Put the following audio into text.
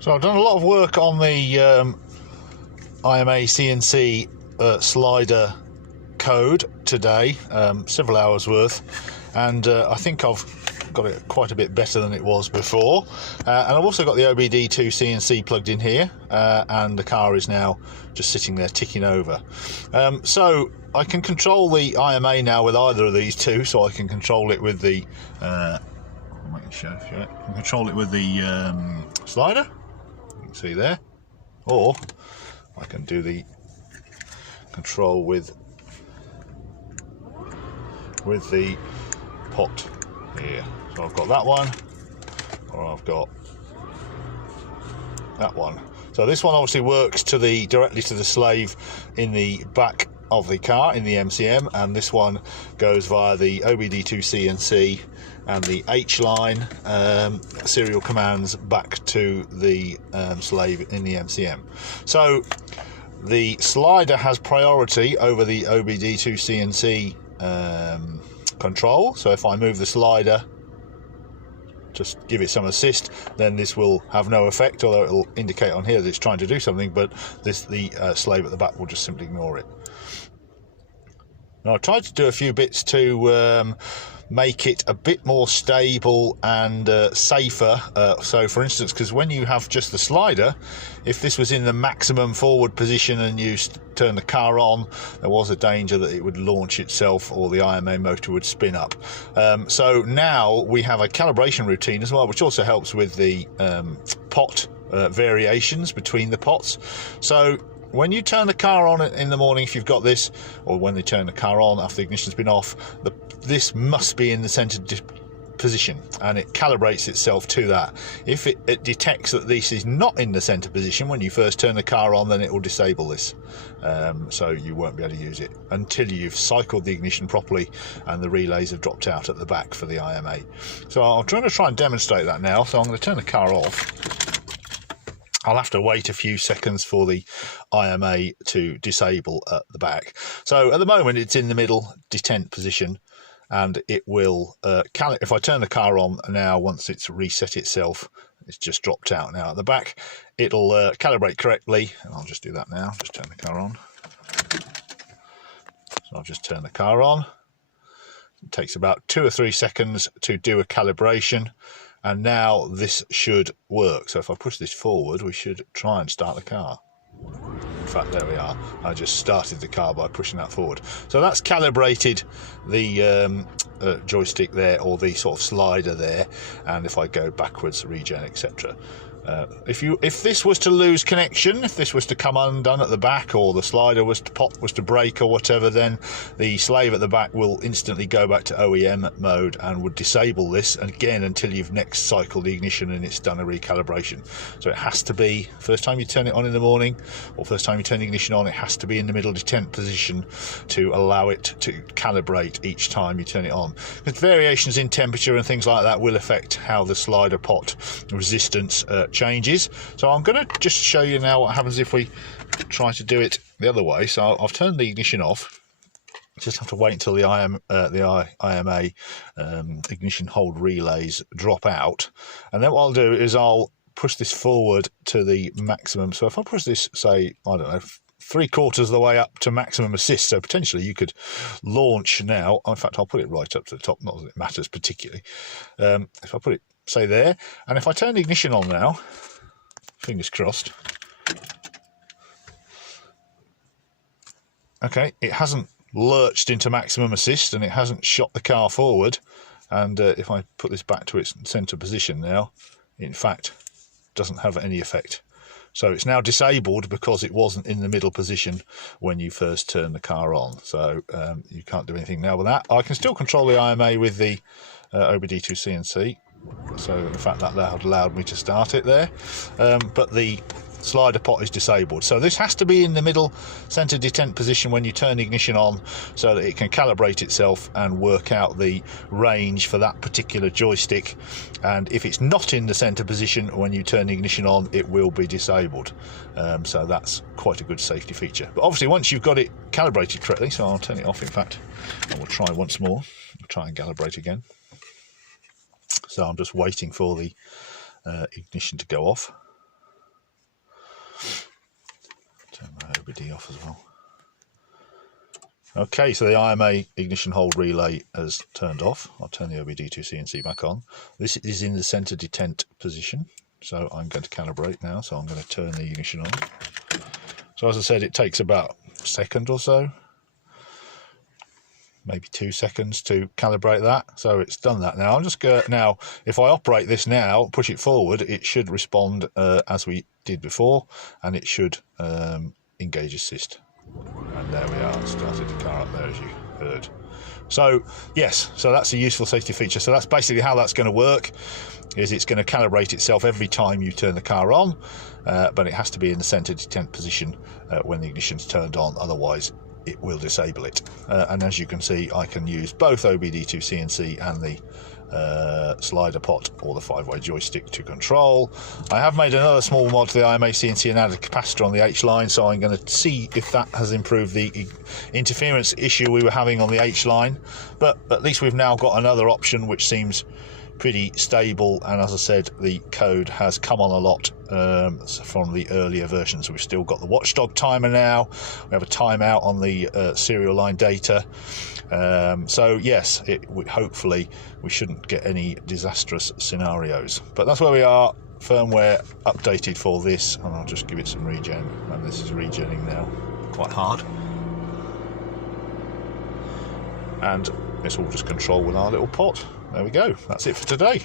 So I've done a lot of work on the IMAC&C slider code today, several hours worth, and I think I've got it quite a bit better than it was before. And I've also got the OBD2 CNC plugged in here, and the car is now just sitting there ticking over. So I can control the IMA now with either of these two, so I can control it with the I can control it with the slider, you can see there, or I can do the control with the pot here. So I've got that one, or I've got that one. So this one obviously works directly to the slave in the back of the car in the MCM, and this one goes via the OBD2 CNC and the H line serial commands back to the slave in the MCM. So the slider has priority over the OBD2 CNC control. So if I move the slider, just give it some assist, then this will have no effect, although it will indicate on here that it's trying to do something, but the slave at the back will just simply ignore it. Now I tried to do a few bits to make it a bit more stable and safer. So for instance, because when you have just the slider, if this was in the maximum forward position and you turn the car on, there was a danger that it would launch itself or the IMA motor would spin up. So now we have a calibration routine as well, which also helps with the pot variations between the pots. So when you turn the car on in the morning, if you've got this, or when they turn the car on after the ignition's been off, this must be in the centre position, and it calibrates itself to that. If it detects that this is not in the centre position when you first turn the car on, then it will disable this. So you won't be able to use it until you've cycled the ignition properly and the relays have dropped out at the back for the IMA. So I'm trying to demonstrate that now. So I'm going to turn the car off. I'll have to wait a few seconds for the IMA to disable at the back. So at the moment it's in the middle detent position, and it will if I turn the car on now, once it's reset itself, it's just dropped out now at the back, it'll calibrate correctly, and I'll just do that now. Just turn the car on. So I'll just turn the car on. It takes about 2 or 3 seconds to do a calibration, and now this should work. So if I push this forward, we should try and start the car. In fact, there we are. I just started the car by pushing that forward. So that's calibrated the joystick there, or the sort of slider there. And if I go backwards, regen, etc. If this was to lose connection, if this was to come undone at the back, or the slider was to break or whatever, then the slave at the back will instantly go back to OEM mode and would disable this again until you've next cycled the ignition and it's done a recalibration. So it has to be, first time you turn it on in the morning, or first time you turn the ignition on, it has to be in the middle detent position to allow it to calibrate each time you turn it on. Because variations in temperature and things like that will affect how the slider pot resistance changes. So I'm going to just show you now what happens if we try to do it the other way. So I've turned the ignition off. Just have to wait until the IMA ignition hold relays drop out, and then what I'll do is I'll push this forward to the maximum. So if I push this, say, I don't know, 3/4 of the way up to maximum assist, so potentially you could launch now. In fact, I'll put it right up to the top, not that it matters particularly. If I put it, say, there, and if I turn the ignition on now, fingers crossed, okay, it hasn't lurched into maximum assist and it hasn't shot the car forward. And if I put this back to its centre position now, in fact, doesn't have any effect. So it's now disabled because it wasn't in the middle position when you first turned the car on. So you can't do anything now with that. I can still control the IMA with the OBD2 CNC. So in fact that allowed me to start it there. But the slider pot is disabled. So this has to be in the middle center detent position when you turn the ignition on, so that it can calibrate itself and work out the range for that particular joystick. And if it's not in the center position when you turn the ignition on, it will be disabled. So that's quite a good safety feature. But obviously once you've got it calibrated correctly, so I'll turn it off in fact, and we'll try once more. We'll try and calibrate again. So I'm just waiting for the ignition to go off. Turn my OBD off as well. Okay, so the IMA ignition hold relay has turned off. I'll turn the OBD2 CNC back on. This is in the center detent position, so I'm going to calibrate now. So I'm going to turn the ignition on. So as I said, it takes about a second or so, maybe 2 seconds to calibrate that. So it's done that now. I'm just going now. If I operate this now, push it forward, it should respond as we did before, and it should engage assist. And there we are, started the car up there, as you heard. So yes, so that's a useful safety feature. So that's basically how that's going to work, is it's going to calibrate itself every time you turn the car on, but it has to be in the center detent position when the ignition's turned on, otherwise it will disable it. And as you can see, I can use both OBD2 CNC and the slider pot or the 5-way joystick to control. I have made another small mod to the IMAC&C and added a capacitor on the H line, so I'm going to see if that has improved the interference issue we were having on the H line. But at least we've now got another option which seems pretty stable, and as I said, the code has come on a lot from the earlier versions. We've still got the watchdog timer now. We have a timeout on the serial line data. So yes, hopefully we shouldn't get any disastrous scenarios. But that's where we are. Firmware updated for this, and I'll just give it some regen. And this is regenning now, quite hard. And it's all just controlled with our little pot. There we go. That's it for today.